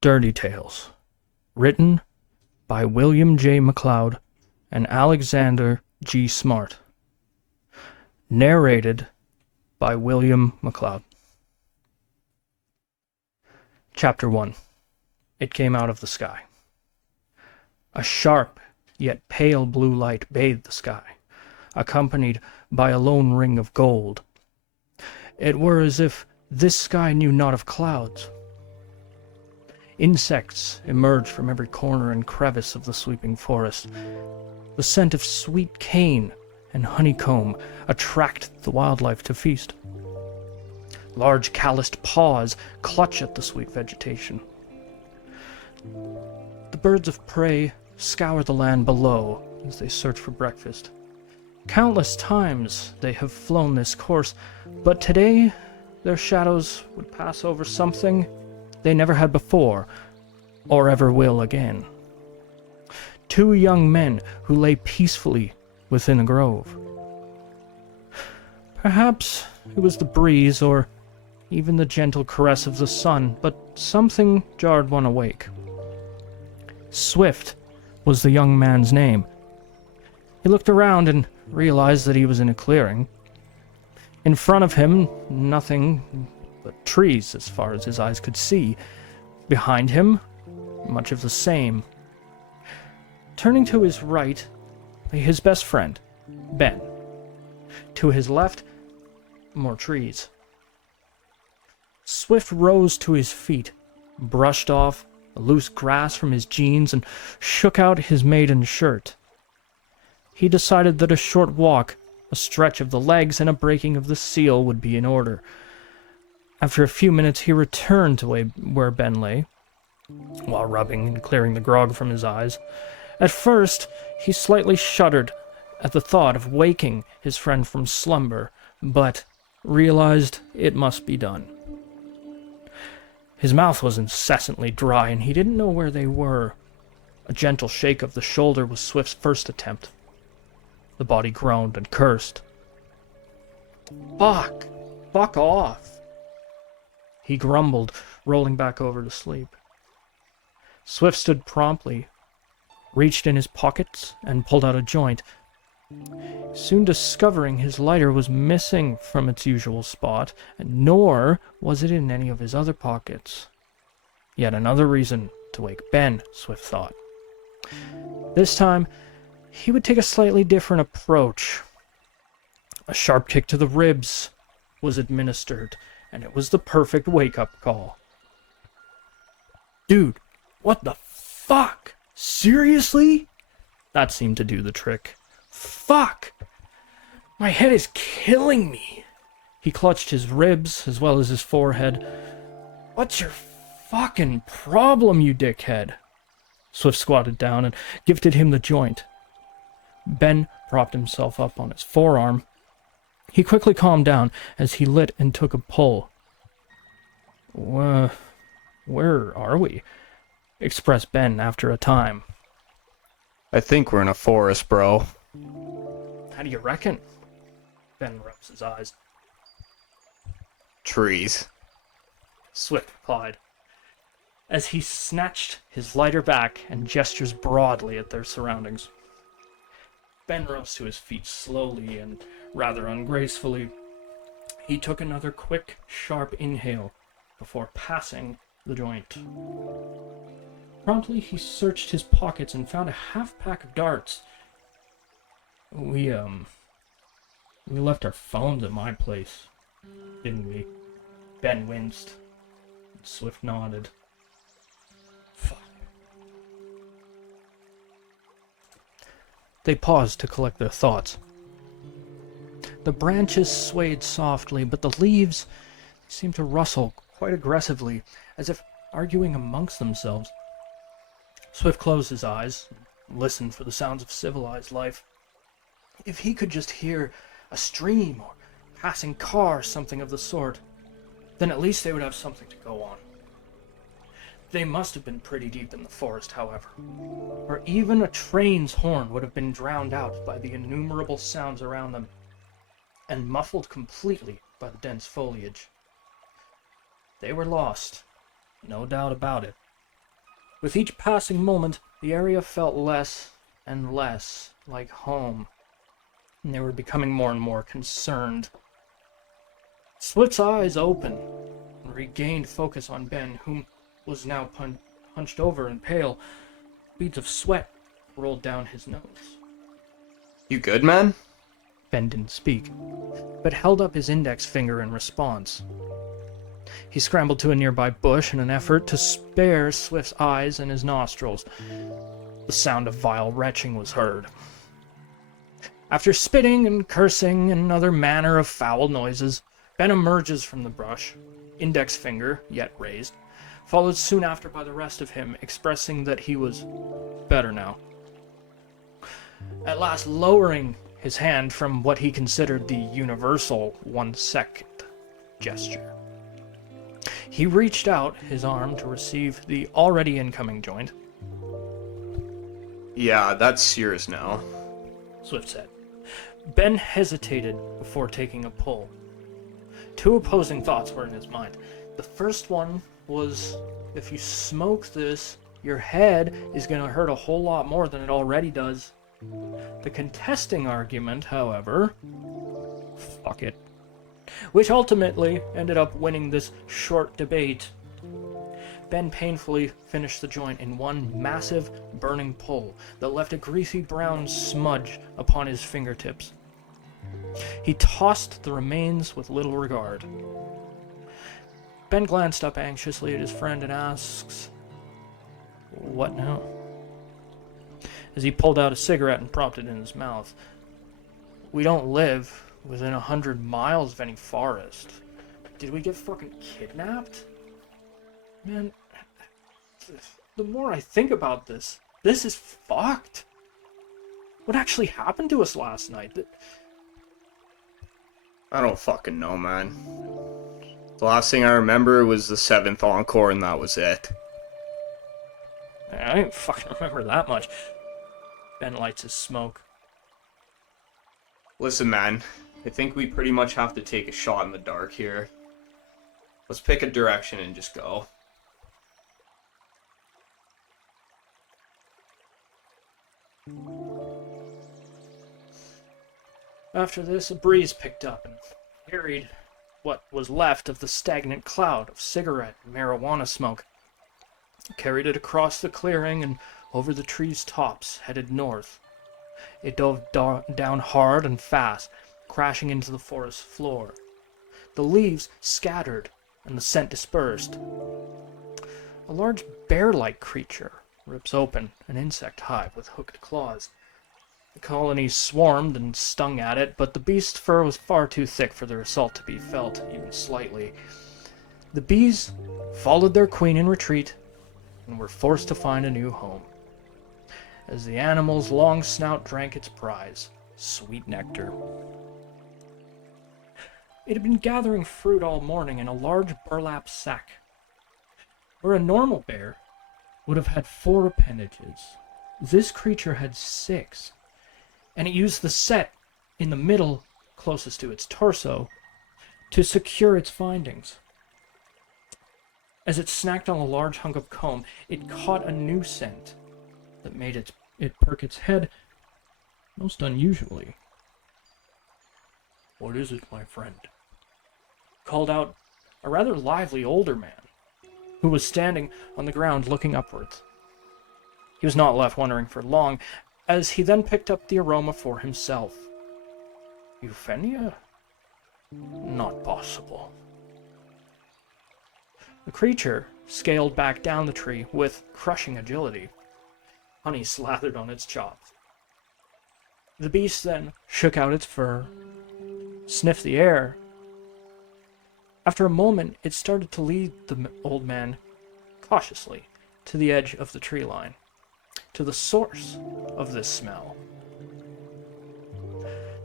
Dirty Tales, written by William J. MacLeod and Alexander G. Smart, narrated by William MacLeod. Chapter 1. It Came Out of the Sky. A sharp yet pale blue light bathed the sky, accompanied by a lone ring of gold. It were as if this sky knew not of clouds. Insects emerged from every corner and crevice of the sweeping forest. The scent of sweet cane and honeycomb attracted the wildlife to feast. Large calloused paws clutch at the sweet vegetation. The birds of prey scour the land below as they search for breakfast. Countless times they have flown this course, but today their shadows would pass over something they never had before, or ever will again. Two young men who lay peacefully within a grove. Perhaps it was the breeze, or even the gentle caress of the sun, but something jarred one awake. Swift was the young man's name. He looked around and realized that he was in a clearing. In front of him, nothing but trees as far as his eyes could see. Behind him, much of the same. Turning to his right lay his best friend, Ben. To his left, more trees. Swift rose to his feet, brushed off the loose grass from his jeans, and shook out his maiden shirt. He decided that a short walk, a stretch of the legs, and a breaking of the seal would be in order. After a few minutes, he returned to where Ben lay, while rubbing and clearing the grog from his eyes. At first, he slightly shuddered at the thought of waking his friend from slumber, but realized it must be done. His mouth was incessantly dry, and he didn't know where they were. A gentle shake of the shoulder was Swift's first attempt. The body groaned and cursed. Fuck! Fuck off! He grumbled, rolling back over to sleep. Swift stood promptly, reached in his pockets, and pulled out a joint, soon discovering his lighter was missing from its usual spot, nor was it in any of his other pockets. Yet another reason to wake Ben, Swift thought. This time, he would take a slightly different approach. A sharp kick to the ribs was administered, and it was the perfect wake-up call. Dude, what the fuck? Seriously? That seemed to do the trick. Fuck! My head is killing me. He clutched his ribs as well as his forehead. What's your fucking problem, you dickhead? Swift squatted down and gifted him the joint. Ben propped himself up on his forearm. He quickly calmed down as he lit and took a pull. Where are we? Expressed Ben after a time. I think we're in a forest, bro. How do you reckon? Ben rubs his eyes. Trees. Swift replied, as he snatched his lighter back and gestures broadly at their surroundings. Ben rose to his feet slowly and rather ungracefully. He took another quick, sharp inhale before passing the joint. Promptly, he searched his pockets and found a half-pack of darts. We left our phones at my place, didn't we? Ben winced. Swift nodded. Fuck. They paused to collect their thoughts. The branches swayed softly, but the leaves seemed to rustle quite aggressively, as if arguing amongst themselves. Swift closed his eyes and listened for the sounds of civilized life. If he could just hear a stream or passing car, something of the sort, then at least they would have something to go on. They must have been pretty deep in the forest, however, or even a train's horn would have been drowned out by the innumerable sounds around them, and muffled completely by the dense foliage. They were lost, no doubt about it. With each passing moment, the area felt less and less like home, and they were becoming more and more concerned. Swift's eyes opened and regained focus on Ben, whom was now hunched over and pale. Beads of sweat rolled down his nose. You good, man? Ben didn't speak, but held up his index finger in response. He scrambled to a nearby bush in an effort to spare Swift's eyes and his nostrils. The sound of vile retching was heard. After spitting and cursing and other manner of foul noises, Ben emerges from the brush, index finger yet raised, followed soon after by the rest of him, expressing that he was better now. At last lowering his hand from what he considered the universal 1 second gesture. He reached out his arm to receive the already incoming joint. Yeah, that's yours now. Swift said. Ben hesitated before taking a pull. Two opposing thoughts were in his mind. The first one was, if you smoke this, your head is going to hurt a whole lot more than it already does. The contesting argument, however, fuck it, which ultimately ended up winning this short debate. Ben painfully finished the joint in one massive, burning pull that left a greasy brown smudge upon his fingertips. He tossed the remains with little regard. Ben glanced up anxiously at his friend and asks, "What now?" As he pulled out a cigarette and propped it in his mouth. "We don't live within 100 miles of any forest. Did we get fucking kidnapped? Man, the more I think about this is fucked. What actually happened to us last night? I don't fucking know, man. The last thing I remember was the 7th encore, and that was it. I didn't fucking remember that much." Ben lights his smoke. Listen, man, I think we pretty much have to take a shot in the dark here. Let's pick a direction and just go. After this, a breeze picked up and carried what was left of the stagnant cloud of cigarette and marijuana smoke. Carried it across the clearing and over the trees' tops, headed north. It dove down hard and fast, crashing into the forest floor. The leaves scattered and the scent dispersed. A large bear-like creature rips open an insect hive with hooked claws. The colony swarmed and stung at it, but the beast's fur was far too thick for their assault to be felt even slightly. The bees followed their queen in retreat and were forced to find a new home. As the animal's long snout drank its prize, sweet nectar. It had been gathering fruit all morning in a large burlap sack. Where a normal bear would have had 4 appendages, this creature had 6, and it used the set in the middle, closest to its torso, to secure its findings. As it snacked on a large hunk of comb, it caught a new scent that made it perk its head most unusually. "What is it, my friend?" called out a rather lively older man, who was standing on the ground looking upwards. He was not left wondering for long, as he then picked up the aroma for himself. "Euphenia? Not possible." The creature scaled back down the tree with crushing agility. Honey slathered on its chops. The beast then shook out its fur, sniffed the air. After a moment, it started to lead the old man cautiously to the edge of the tree line, to the source of this smell.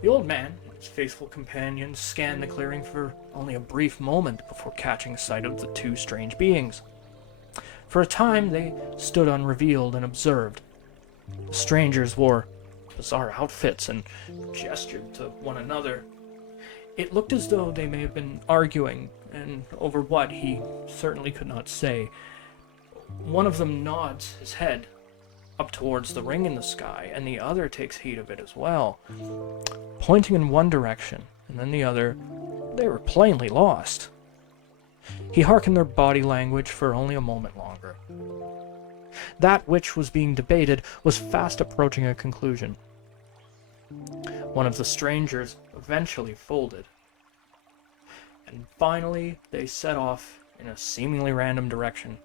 The old man and his faithful companion scanned the clearing for only a brief moment before catching sight of the 2 strange beings. For a time, they stood unrevealed and observed. The strangers wore bizarre outfits and gestured to one another. It looked as though they may have been arguing, and over what he certainly could not say. One of them nods his head up towards the ring in the sky, and the other takes heed of it as well. Pointing in one direction, and then the other, they were plainly lost. He hearkened their body language for only a moment longer. That which was being debated was fast approaching a conclusion. One of the strangers eventually folded, and finally they set off in a seemingly random direction.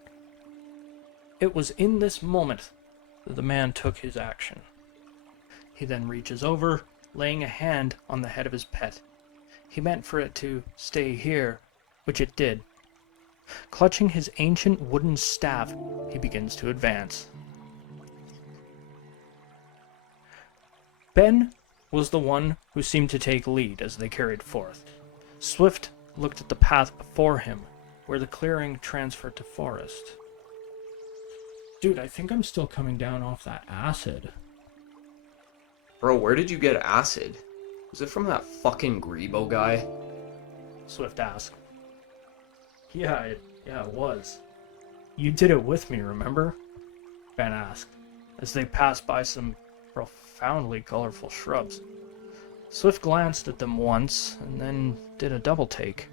It was in this moment that the man took his action. He then reaches over, laying a hand on the head of his pet. He meant for it to stay here, which it did. Clutching his ancient wooden staff, he begins to advance. Ben was the one who seemed to take lead as they carried forth. Swift looked at the path before him, where the clearing transferred to forest. Dude, I think I'm still coming down off that acid. Bro, where did you get acid? Was it from that fucking Grebo guy? Swift asked. Yeah, it was. You did it with me, remember? Ben asked, as they passed by some profoundly colorful shrubs. Swift glanced at them once, and then did a double take.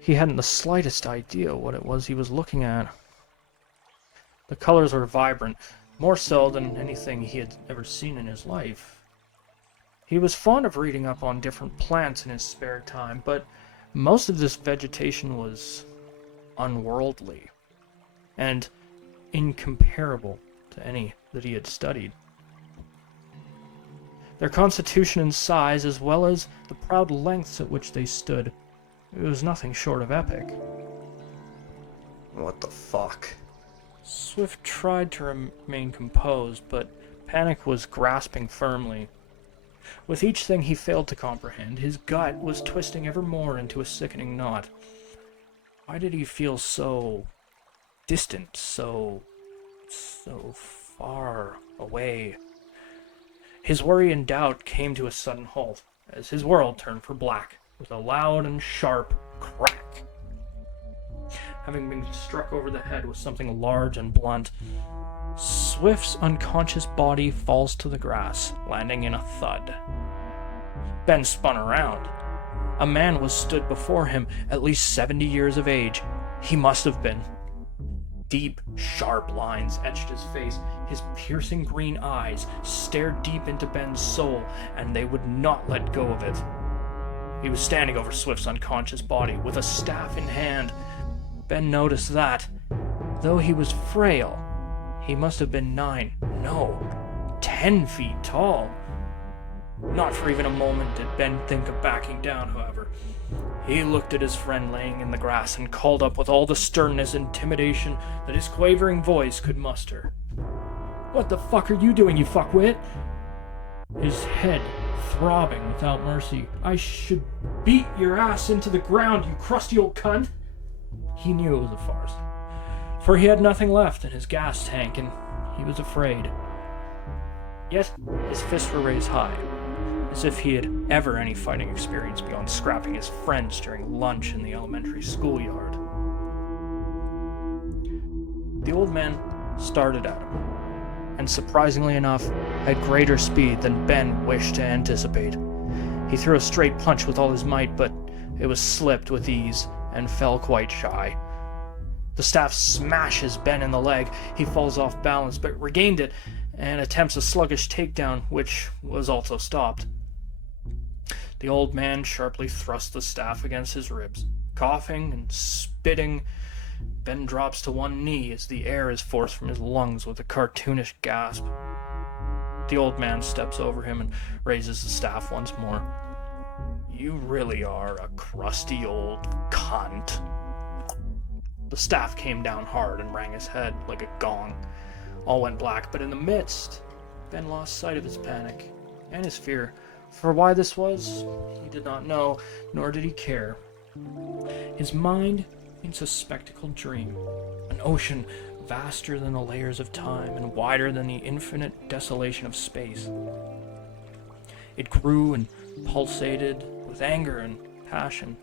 He hadn't the slightest idea what it was he was looking at. The colors were vibrant, more so than anything he had ever seen in his life. He was fond of reading up on different plants in his spare time, but most of this vegetation was unworldly and incomparable to any that he had studied. Their constitution and size, as well as the proud lengths at which they stood, it was nothing short of epic. What the fuck? Swift tried to remain composed, but panic was grasping firmly. With each thing he failed to comprehend, his gut was twisting ever more into a sickening knot. Why did he feel so distant, so far away? His worry and doubt came to a sudden halt as his world turned for black with a loud and sharp crack. Having been struck over the head with something large and blunt, Swift's unconscious body falls to the grass, landing in a thud. Ben spun around. A man was stood before him, at least 70 years of age. He must have been. Deep, sharp lines etched his face. His piercing green eyes stared deep into Ben's soul, and they would not let go of it. He was standing over Swift's unconscious body, with a staff in hand. Ben noticed that, though he was frail, he must have been 10 feet tall. Not for even a moment did Ben think of backing down, however. He looked at his friend laying in the grass and called up with all the sternness and intimidation that his quavering voice could muster. "What the fuck are you doing, you fuckwit?" His head throbbing without mercy. "I should beat your ass into the ground, you crusty old cunt!" He knew it was a farce, for he had nothing left in his gas tank, and he was afraid. Yet his fists were raised high, as if he had ever any fighting experience beyond scrapping his friends during lunch in the elementary schoolyard. The old man started at him, and surprisingly enough, had greater speed than Ben wished to anticipate. He threw a straight punch with all his might, but it was slipped with ease and fell quite shy. The staff smashes Ben in the leg. He falls off balance, but regained it and attempts a sluggish takedown, which was also stopped. The old man sharply thrust the staff against his ribs. Coughing and spitting, Ben drops to one knee as the air is forced from his lungs with a cartoonish gasp. The old man steps over him and raises the staff once more. "You really are a crusty old cunt." The staff came down hard and rang his head like a gong. All went black, but in the midst, Ben lost sight of his panic and his fear. For why this was, he did not know, nor did he care. His mind paints a spectacled dream, an ocean vaster than the layers of time and wider than the infinite desolation of space. It grew and pulsated with anger and passion.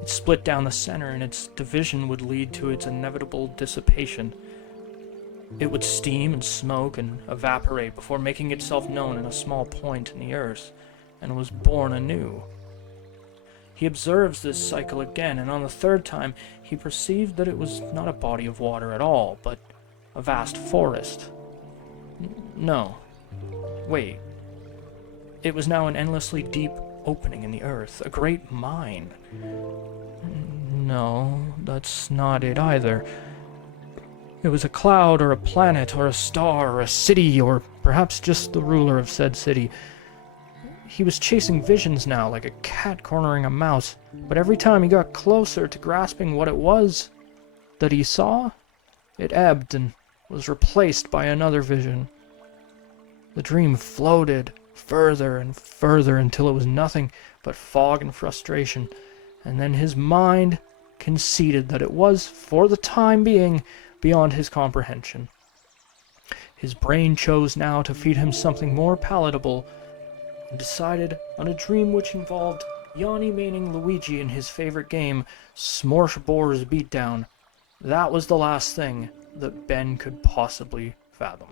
It split down the center, and its division would lead to its inevitable dissipation, It would steam and smoke and evaporate before making itself known in a small point in the earth, and was born anew. He observes this cycle again, and on the third time he perceived that it was not a body of water at all, but a vast forest. No. Wait. It was now an endlessly deep opening in the earth, a great mine. No, that's not it either. It was a cloud, or a planet, or a star, or a city, or perhaps just the ruler of said city. He was chasing visions now, like a cat cornering a mouse, but every time he got closer to grasping what it was that he saw, it ebbed and was replaced by another vision. The dream floated further and further until it was nothing but fog and frustration, and then his mind conceded that it was, for the time being, beyond his comprehension. His brain chose now to feed him something more palatable, and decided on a dream which involved Yanni maining Luigi in his favorite game, Smorsh Boar's Beatdown. That was the last thing that Ben could possibly fathom.